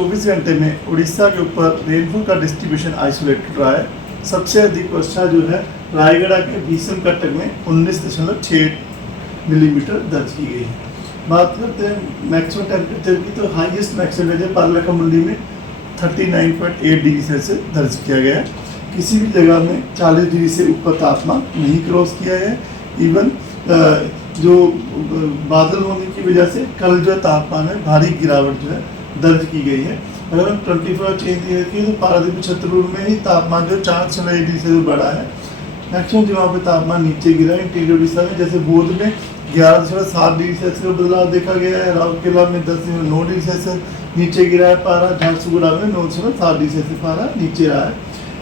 24 घंटे में उड़ीसा के ऊपर रेनफॉल का डिस्ट्रीब्यूशन आइसोलेटेड रहा है। सबसे अधिक वर्षा जो है रायगढ़ के भीषम कटक में 19.6 मिलीमीटर दर्ज की गई है। बात करते हैं मैक्सिमम टेम्परेचर की, तो हाईएस्ट मैक्सिमम टेम्परेचर पारलाखा मंडी में 39.8 डिग्री सेल्सियस दर्ज किया गया है। किसी भी जगह में 40 डिग्री से ऊपर तापमान नहीं क्रॉस किया है। इवन जो बादल होने की वजह से कल जो तापमान में भारी गिरावट जो है दर्ज की गई है। अगर हम 24 चेंज की तो पारादीप छतरपुर में ही तापमान जो 4.6 डिग्री से बढ़ा है। मैक्सिमम जगहों पे तापमान नीचे गिरा है। इंटीरियर उड़ीसा में जैसे बोध में 11.7 डिग्री सेल्सियस का बदलाव देखा गया है। राउरकेला में 10.9 डिग्री सेल्सियस नीचे गिरा है पारा। झारसुगुड़ा में 9.7 डिग्री सेल्सियस पारा नीचे रहा है।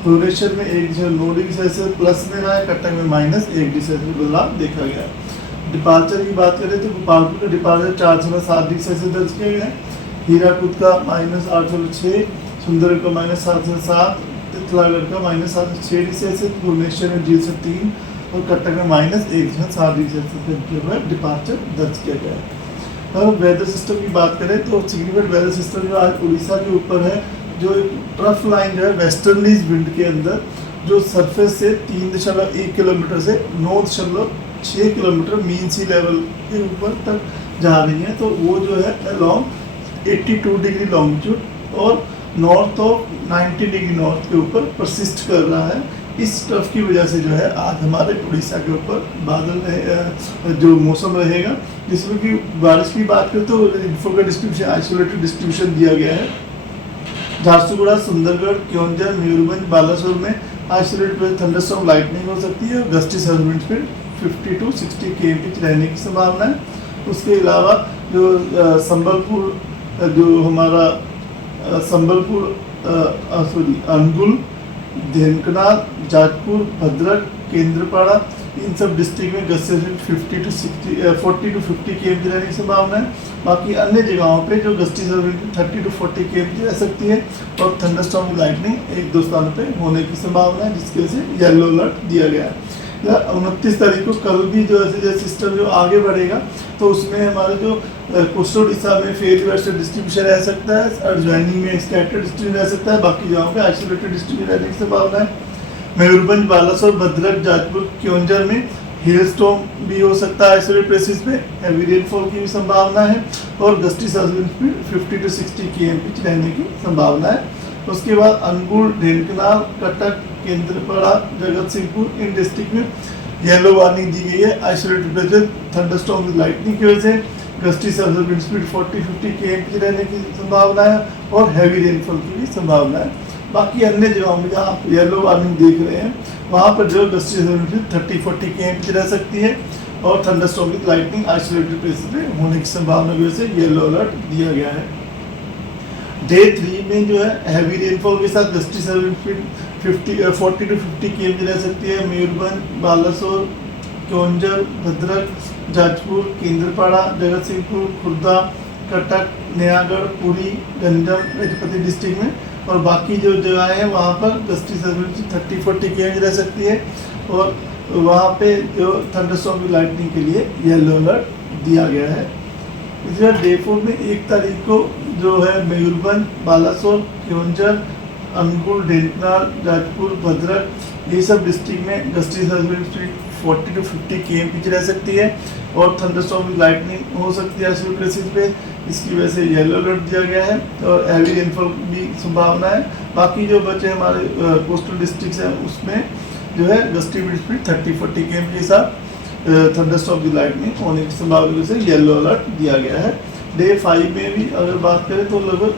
भुवनेश्वर में 1.9 डिग्री सेल्सियस प्लस में रहा है। कटक में -1 डिग्री सेल्सियस बदलाव देखा गया है। डिपार्चर की बात करें तो गोपालपुर का डिपार्चर 4.7 डिग्री सेल्सियस दर्ज किया गया है। हीराकुद का -8.6, सुंदरगढ़ का -7.7, तितलागढ़ का -7.6 डिग्री सेल्सियस, भुवनेश्वर में 0.3 और कटक में -1.7 डिग्री सेल्सियस जो है डिपार्चर दर्ज किया गया है। अब वेदर सिस्टम की बात करें तो सिग्निफिकेंट वेदर सिस्टम जो आज उड़ीसा के ऊपर है, जो एक ट्रफ लाइन जो है वेस्टर्नलीज विंड के अंदर जो सरफेस से 3.1 किलोमीटर से 9.6 किलोमीटर मीन सी लेवल के ऊपर तक जा रही है। तो वो जो है अलॉन्ग 82 डिग्री लॉन्गिट्यूड और नॉर्थ ऑफ 90 डिग्री नॉर्थ के ऊपर परसिस्ट कर रहा है। इस ट्रफ की वजह से जो है आज हमारे उड़ीसा के ऊपर बादल जो मौसम रहेगा, जिसमें कि बारिश की बात करें तो रेनफॉल का डिस्ट्रीब्यूशन आइसोलेटेड डिस्ट्रीब्यूशन दिया गया है। झारसुगुड़ा, सुंदरगढ़, क्योंझर, मयूरभंज, बालासोर में आइसोलेटेड थंडरस्टॉर्म लाइटनिंग हो सकती है। गस्टी सर्विंट स्पीड 50 to 60 km रहने की संभावना है। उसके अलावा जो संबलपुर जो हमारा अनुगुल, ढेंकनाल, जाजपुर, भद्रक, केंद्रपाड़ा, इन सब डिस्ट्रिक्ट में गस्ती 40 to 50 km रहने की संभावना है। बाकी अन्य जगहों पे जो गस्ती 30 to 40 km रह सकती है और थंडरस्टॉर्म लाइटनिंग 1-2 स्थानों पे होने की संभावना है, जिसकी वजह से येलो अलर्ट दिया गया है। 29 तारीख को कल भी जो ऐसे सिस्टम जो आगे बढ़ेगा तो उसमें हमारे जो कोस्टल उड़ीसा में फेज वेस्टर्न डिस्ट्रीब्यूशन रह सकता है, एडजॉइनिंग में स्कैटर्ड डिस्ट्रीब्यूशन रह सकता है, बाकी जगहों पे आइसोलेटेड डिस्ट्रीब्यूशन रहने की संभावना है। मयूरभंज, बालासोर, भद्रक, जाजपुर, क्योंझर में हेलस्टॉर्म भी हो सकता है आइसोलेटेड प्लेसेस पे। हैवी रेनफॉल की भी संभावना है और गस्टी सर्विंट स्पीड 50 to 60 km रहने की संभावना है। उसके बाद अनुगुल, ढेंकनाल, कटक, केंद्रपाड़ा, जगत सिंहपुर, इन डिस्ट्रिक्ट में येलो वार्निंग दी गई है isolated places thunderstorm with lightning की वजह से। गस्टी सर्विंट स्पीड 40-50 km रहने की संभावना है और हैवी रेनफॉल की भी संभावना है। बाकी अन्य जगहों में जहाँ आप येलो वार्निंग देख रहे हैं वहाँ पर जो गस्टी सर्विंट स्पीड 30-40 km रह सकती है और thunderstorm with lightning isolated places में होने की संभावना की वजह से येलो अलर्ट दिया गया है। डे 3 में जो है हैवी रेनफॉल के साथ गस्टी सर्विंट स्पीड 40 to 50 km रह सकती है। मयूरभंज, बालासोर, क्योंझर, भद्रक, जाजपुर, केंद्रपाड़ा, जगत सिंहपुर, खुर्दा, कटक, नयागढ़, पुरी, गंजम, गजपति डिस्ट्रिक्ट में और बाकी जो जगह है वहाँ पर गस्टी सर्विंट 30-40 km रह सकती है और वहाँ पे जो थंडरस्टॉर्म की लाइटनिंग के लिए येलो अलर्ट दिया गया है। इसी तरह डे 4 में 1 तारीख को जो है मयूरभंज, बालासोर, क्योंझर, अनुगुल, ढेंकनाल, जाजपुर, भद्रक ये सब डिस्ट्रिक्ट में गस्टी सर्विंट स्पीड 40 to 50 km रह सकती है और थंडरस्टॉर्म विद लाइटनिंग हो सकती है ऐसे प्लेसेस पे। इसकी वजह से येलो अलर्ट दिया गया है और हैवी रेनफॉल की संभावना है। बाकी जो बचे हमारे कोस्टल डिस्ट्रिक्ट्स हैं उसमें जो है गस्टी स्पीड 30-40 km के साथ थंडरस्टॉर्म विद लाइटनिंग होने की संभावना की वजह से येलो अलर्ट दिया गया है। डे 5 में भी अगर बात करें तो लगभग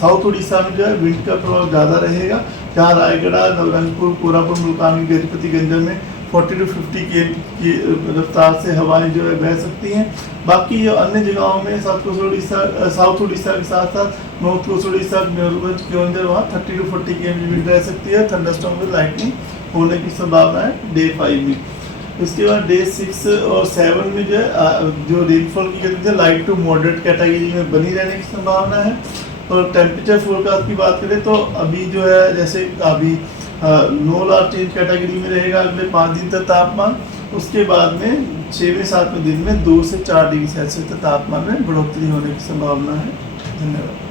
साउथ उड़ीसा में जो है विंड का प्रभाव ज़्यादा रहेगा, जहाँ रायगढ़, नवरंगपुर, कोरापुट, मुल्तानी, गजपति, गंजम में 40 to 50 km की रफ्तार से हवाएं जो है बह सकती हैं। बाकी जो अन्य जगहों में साउथ उड़ीसा के साथ साथ नॉर्थ कोस्ट उड़ीसा, मयूरभंज, क्योंझर वहाँ 30 to 40 km विंड रह सकती है। थंडरस्टॉर्म विद लाइटनिंग होने की संभावना है डे 5 में। इसके बाद डे 6 और 7 में जो है जो रेनफॉल की कहते हैं लाइट टू मॉडरेट कैटेगरी में बनी रहने की संभावना है। और टेम्परेचर फोरकास्ट की बात करें तो अभी जो है जैसे अभी नो लार्ज चेंज कैटेगरी में रहेगा अगले 5 दिन तक तापमान। उसके बाद में 6वें-7वें दिन में 2 से 4 डिग्री सेल्सियस तक तापमान में बढ़ोतरी होने की संभावना है। धन्यवाद।